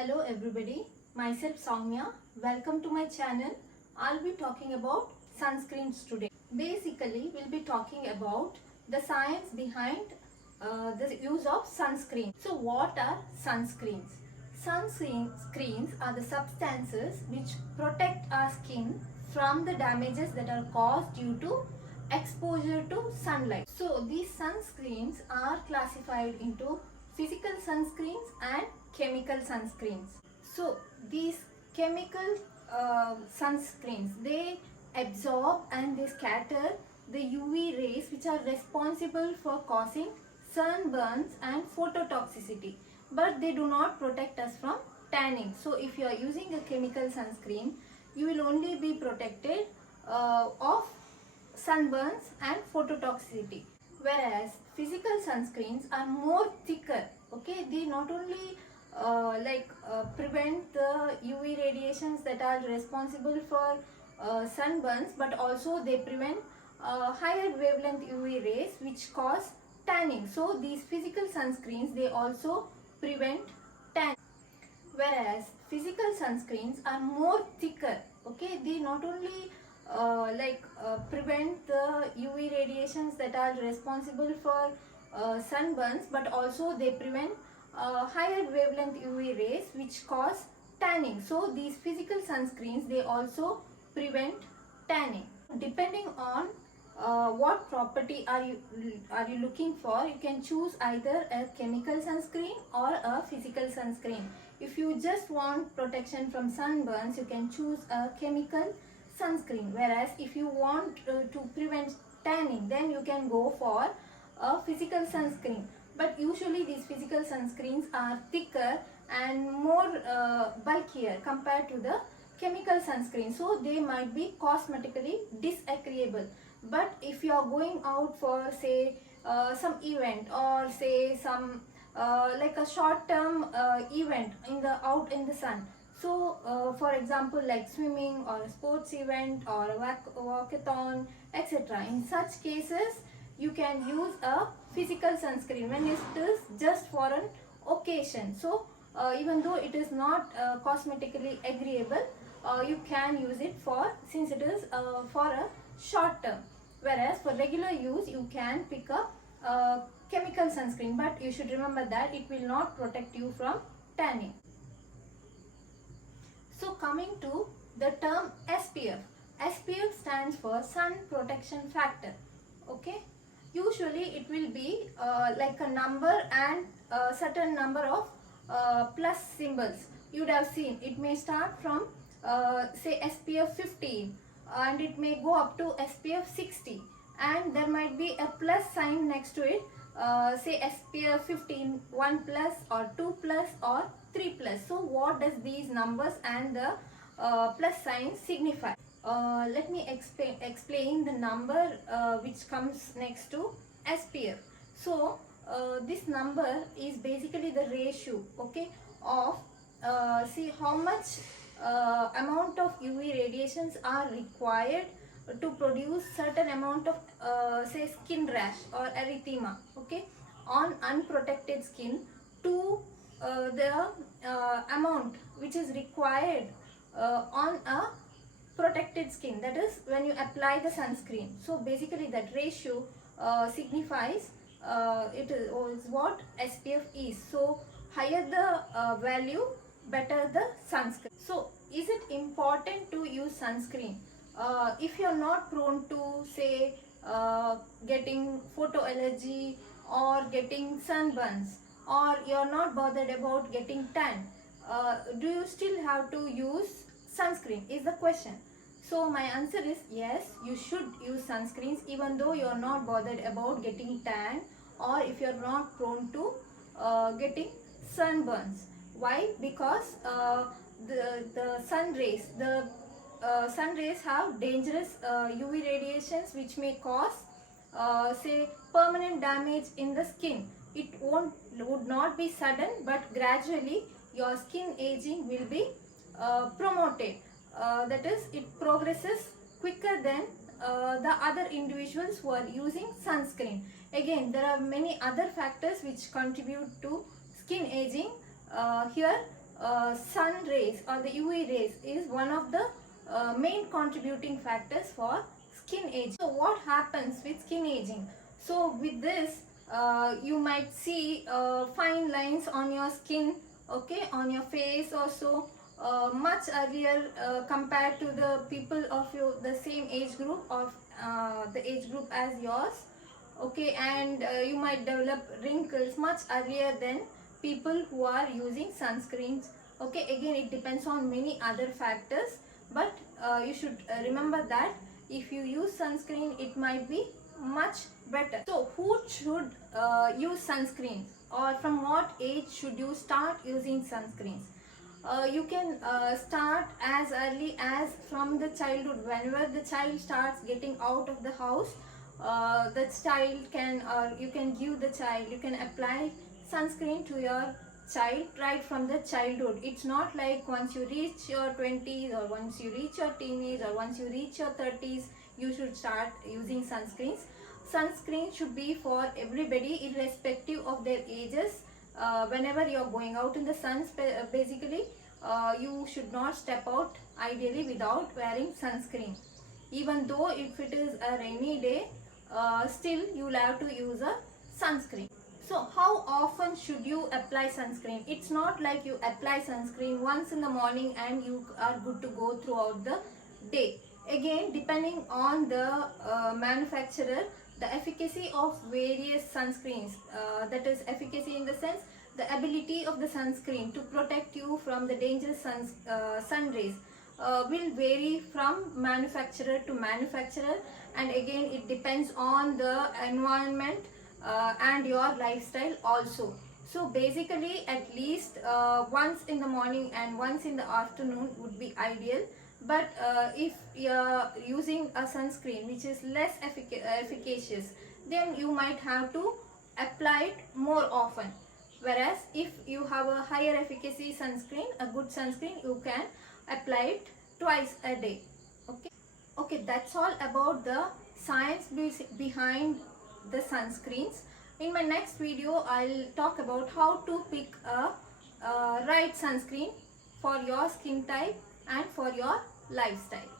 Hello everybody, myself Soumya. Welcome to my channel. I'll be talking about sunscreens today. Basically, we'll be talking about the science behind the use of sunscreen. So what are sunscreens? Sunscreens are the substances which protect our skin from the damages that are caused due to exposure to sunlight. So these sunscreens are classified into physical sunscreens and chemical sunscreens. So these chemical sunscreens, they absorb and they scatter the UV rays which are responsible for causing sunburns and phototoxicity, but they do not protect us from tanning. So if you are using a chemical sunscreen, you will only be protected of sunburns and phototoxicity, whereas physical sunscreens are more thicker. Okay, they not only prevent the UV radiations that are responsible for sunburns, but also they prevent higher wavelength UV rays which cause tanning. So these physical sunscreens, they also prevent tanning, whereas physical sunscreens are more thicker. Okay, they not only prevent the UV radiations that are responsible for sunburns, but also they prevent higher wavelength UV rays which cause tanning. So these physical sunscreens, they also prevent tanning. Depending on what property are you looking for, you can choose either a chemical sunscreen or a physical sunscreen. If you just want protection from sunburns, you can choose a chemical sunscreen, whereas if you want to prevent tanning, then you can go for a physical sunscreen. But usually these physical sunscreens are thicker and more bulkier compared to the chemical sunscreen, so they might be cosmetically disagreeable. But if you are going out for say some event, or say some like a short term event out in the sun, so for example like swimming or a sports event or a walkathon, etc., in such cases you can use a physical sunscreen when it is just for an occasion. So even though it is not cosmetically agreeable, you can use it since it is for a short term, whereas for regular use you can pick up chemical sunscreen, but you should remember that it will not protect you from tanning. So coming to the term SPF. SPF stands for sun protection factor. Okay, usually it will be like a number and a certain number of plus symbols. You would have seen it may start from say SPF 15 and it may go up to SPF 60, and there might be a plus sign next to it, say SPF 15 1 plus or 2 plus or 3 plus. So what does these numbers and the plus sign signify? Let me explain the number which comes next to SPF. So this number is basically the ratio, okay, of see how much amount of UV radiations are required to produce certain amount of say skin rash or erythema, okay, on unprotected skin, to the amount which is required on a protected skin, that is when you apply the sunscreen. So basically that ratio signifies it is what SPF is. So higher the value, better the sunscreen. So is it important to use sunscreen if you are not prone to say getting photo allergy or getting sunburns, or you are not bothered about getting tan? Do you still have to use sunscreen is the question. So my answer is yes, you should use sunscreens even though you are not bothered about getting tan, or if you are not prone to getting sunburns. Why? Because the sun rays have dangerous UV radiations which may cause say permanent damage in the skin. It would not be sudden, but gradually your skin aging will be promoted. That is, it progresses quicker than the other individuals who are using sunscreen. Again, there are many other factors which contribute to skin aging. Here sun rays or the UV rays is one of the main contributing factors for skin aging. So what happens with skin aging? So with this you might see fine lines on your skin, okay, on your face also, much earlier compared to the people of the same age group of the age group as yours, okay, and you might develop wrinkles much earlier than people who are using sunscreens, okay. Again, it depends on many other factors, but you should remember that if you use sunscreen, it might be much better. So who should use sunscreen, or from what age should you start using sunscreens? You can start as early as from the childhood. Whenever the child starts getting out of the house, the child can, or you can give the child, you can apply sunscreen to your child right from the childhood. It's not like once you reach your 20s or once you reach your teenage or once you reach your 30s you should start using sunscreens. Sunscreen should be for everybody irrespective of their ages. Whenever you are going out in the sun, basically you should not step out ideally without wearing sunscreen. Even though if it is a rainy day, still you will have to use a sunscreen. So how often should you apply sunscreen? It's not like you apply sunscreen once in the morning and you are good to go throughout the day. Again, depending on the manufacturer, the efficacy of various sunscreens, that is efficacy in the sense the ability of the sunscreen to protect you from the dangerous sun rays will vary from manufacturer to manufacturer, and again it depends on the environment and your lifestyle also. So basically at least once in the morning and once in the afternoon would be ideal. But if you are using a sunscreen which is less efficacious, then you might have to apply it more often. Whereas if you have a higher efficacy sunscreen, a good sunscreen, you can apply it twice a day. Okay, that's all about the science behind the sunscreens. In my next video, I'll talk about how to pick a right sunscreen for your skin type and for your lifestyle.